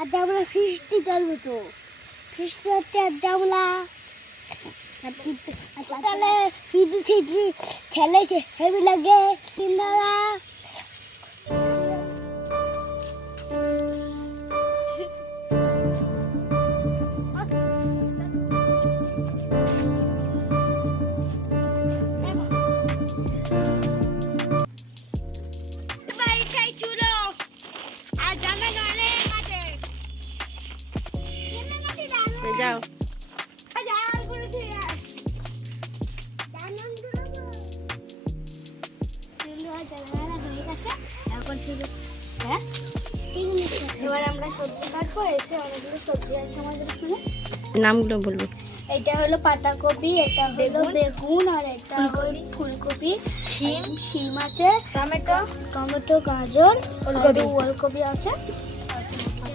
আড্ডা আমরা ফিস্টি করবো তো ফিস্টি করতে আড্ডা আমরা তাহলে ফিটি ফিটি খেলেছে হেভি লাগে কিনারা যাও এখন শুধু এবার আমরা সবজি কাটবো এসে অনেকগুলো সবজি আছে আমাদের এখানে নামগুলো বলবো এটা হলো পাতাকপি এটা হলো বেগুন আর এটা হলো ফুলকপি শিম আছে টমেটো গাজর ওলকপি আছে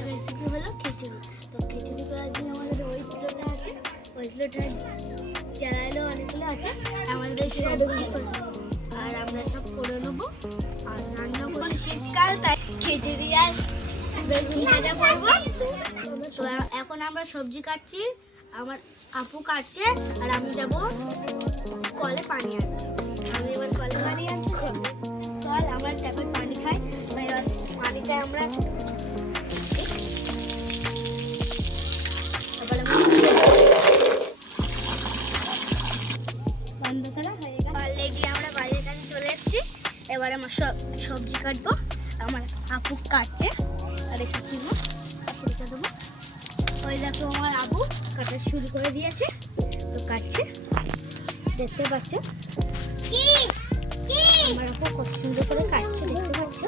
রেসিপি হলো খিচুড়ি তো খিচুড়ি করার জন্য আমাদের ওই চুলোটা আছে ওই চুলোটা জ্বালাইলো অনেকগুলো আছে আমাদের আর আমরা সব করে নেবো আর রান্না করবো শীতকাল তাই খিচুড়ি আর বেগুন ভাজা করবো তো এখন আমরা সবজি কাটছি আমার আপু কাটছে আর আমি যাব কলে পানি আনতে আমি এবার কলে পানি আনতে কল আমার ট্যাপের পানি খাই এবার পানিটা আমরা বন্ধ করা হয়ে গেল কলে গিয়ে আমরা বাইরের কাছে চলে এসেছি এবার আমার সবজি কাটবো আমার আপু কাটছে আর এসব কিনবো সেটা দেবো ওই দেখো আমার আবু কাটা শুরু করে দিয়েছে তো কাটছে দেখতে পাচ্ছ আমার আপু কত সুন্দর করে কাটছে দেখতে পাচ্ছ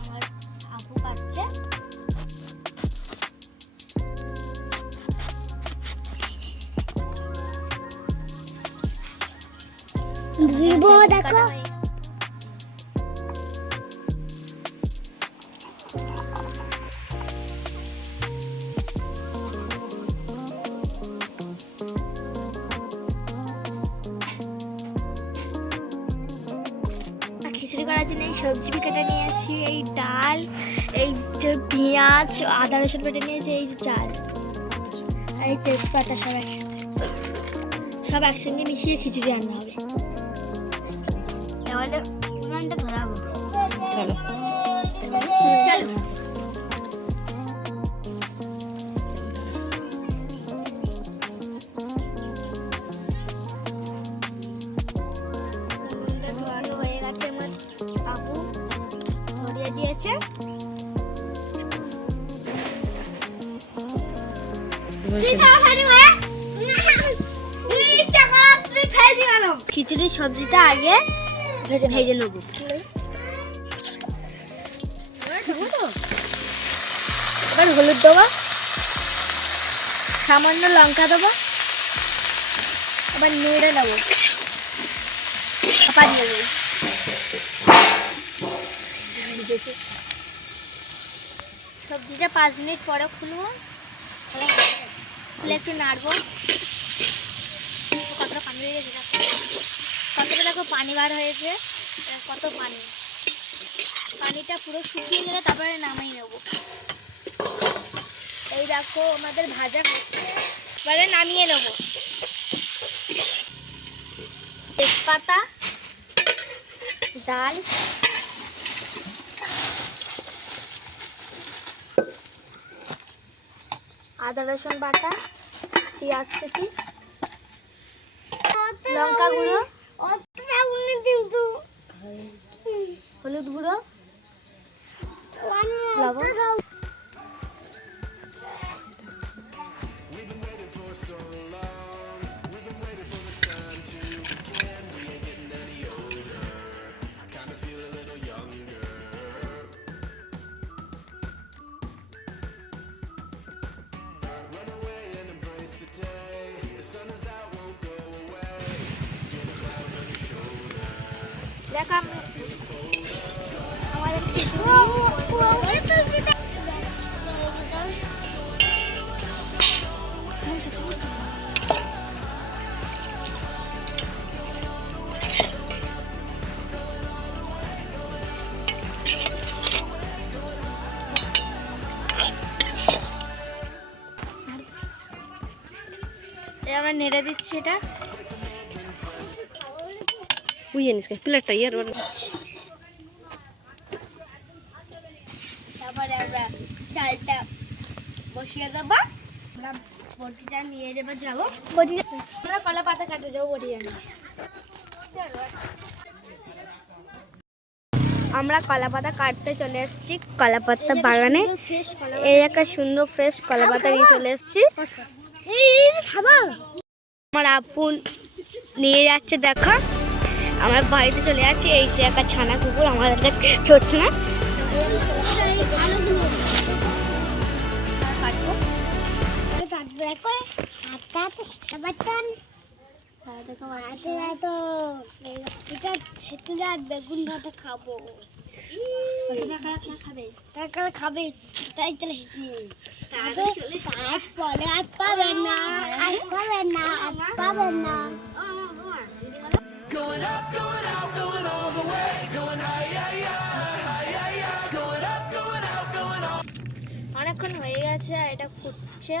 আমার আপু কাটছে দেখো খিচুড়ি করার জন্য এই সবজি কেটে নিয়েছি এই ডাল এই যে পেঁয়াজ আদা রসুন কেটে নিয়েছি এই যে চাল আর এই তেজপাতা সব একসঙ্গে মিশিয়ে খিচুড়ি রান্না হবে তাহলে উনানটা ধরাবো চলো চলো দিয়েছে খিচুড়ির সবজিটা আগে ভেজে নেবো এবার হলুদ দেবো সামান্য লঙ্কা দেবো আবার নেড়ে নেবো চাপা দিয়ে দেবো সবজিটা 5 মিনিট পরে খুলবো খুলে একটু নাড়বো কতটা পানি হয়ে গেছে কতটা দেখো পানি বার হয়েছে কত পানিটা পুরো শুকিয়ে গেলে তারপরে নামিয়ে নেবো এই দেখো আমাদের ভাজা হচ্ছে এবারে নামিয়ে নেবো তেজপাতা ডাল আদা রসুন বাটা পেঁয়াজ কুচি লঙ্কা গুঁড়ো হলুদ গুঁড়ো লবণ দেখা আমরা নেড়ে দিচ্ছি এটা। তুই জানিস প্লেটটা ইয়ার তারপরে আমরা চালটা বসিয়ে দেবো। আমরা বটিটা নিয়ে যাবো বটি, আমরা কলা পাতা কাটতে যাবো বটি নিয়ে। আমরা কলা পাতা কাটতে চলে এসেছি কলা পাতা বাগানে। এই একটা সুন্দর ফ্রেশ কলা পাতা নিয়ে চলে এসেছি। আমার আপু নিয়ে যাচ্ছে, দেখো আমরা বাড়িতে চলে যাচ্ছি। এই যে একটা ছানা কুকুর আমাদের ছড়ছে না। বেগুন ভাতে খাবো, খাবে তাই চলে পরে আর পাবেন না, আর পাবেন না, আর পাবেন না। অনেকক্ষণ হয়ে গেছে, এটা ফুটছে,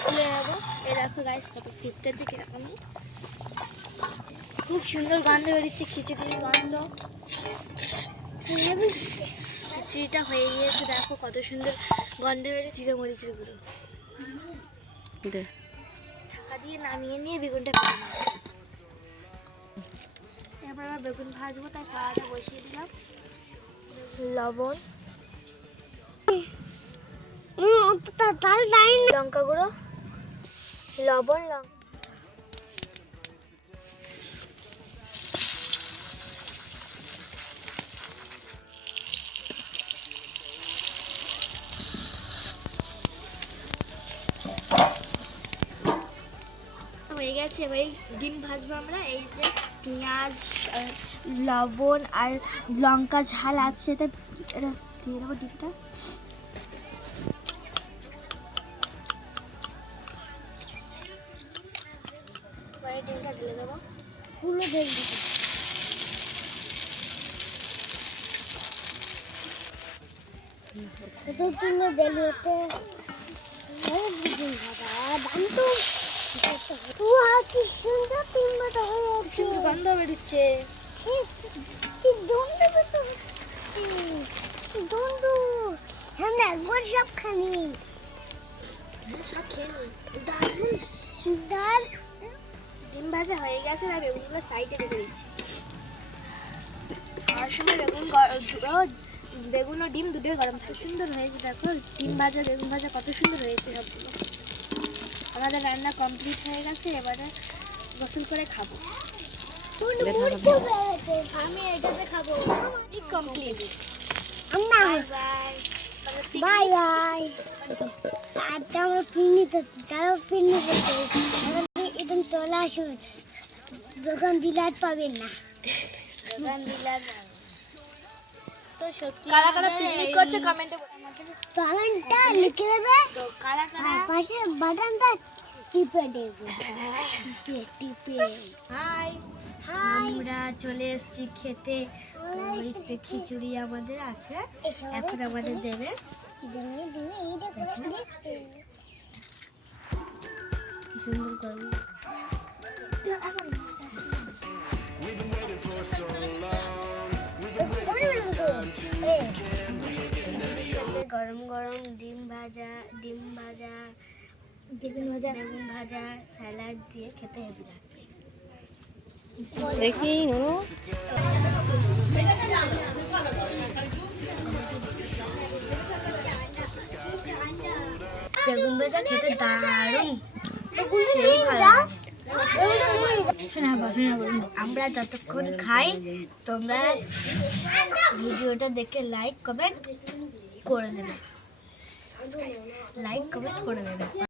খুলে যাবো। এই দেখো গাইস কত ফুটতেছে কিরকম, খুব সুন্দর গন্ধ বেরোচ্ছে, খিচুড়ির গন্ধ। খিচুড়িটা হয়ে গিয়েছে, দেখো কত সুন্দর গন্ধ বেরোচ্ছে। জিরে মরিচের গুঁড়ো ঢাকা দিয়ে নামিয়ে নিয়ে বেগুনটা ভেজে নেব। এরপর আমরা বেগুন ভাজবো, তাই কড়াটা বসিয়ে দিলাম। লবণ, লঙ্কা গুঁড়ো, লবণ, হয়ে গেছে। এবার ডিম ভাজবো আমরা। এই যে পেঁয়াজ, লবণ আর লঙ্কা ঝাল আছে, এটা দিয়ে দেবো ডিমটা। ডিমটা ঢেলে দেবো, ফুলও ঢেলে দেবো। গন্ধ বেরোচ্ছে, একবার সব খানি সব খেয়ে ডাল। ডিম ভাজা হয়ে গেছে, আর বেগুনগুলো সাইডে রেখে দিচ্ছি। খাওয়ার সময় বেগুন ও ডিম দুটোই গরম থাকে, সুন্দর হয়েছে। দেখো ডিম ভাজা বেগুন ভাজা কত সুন্দর হয়েছে সবগুলো। আমাদের রান্না কমপ্লিট হয়ে গেছে, এবারে গোসল করে খাবো। আমি এটাতে খাবো, কমপ্লিট। Bye bye bye. আমরা এটা চলে আসুন, দোকান দিলার পাবেন না, দোকান দিলার। তো সত্যি কারা কারা পিকনিক করছে কমেন্টে কমেন্টটা লিখে দেবে। তো কারা কারা পাশে বাটনটা টিপে দেবে, টিপে। হাই হাই, আমরা চলে এসেছি খেতে। খিচুড়ি আমাদের আছে, এখন আমাদের দেবে। কি সুন্দর করে গরম গরম ডিম ভাজা, বেগুন ভাজা স্যালাড দিয়ে খেতে হেভি লাগবে। দেখি বেগুন ভাজা খেতে দারুণ, সেই ভালো। আমরা যতক্ষণ খাই, তোমরা ভিডিওটা দেখে লাইক কমেন্ট করে দেবে,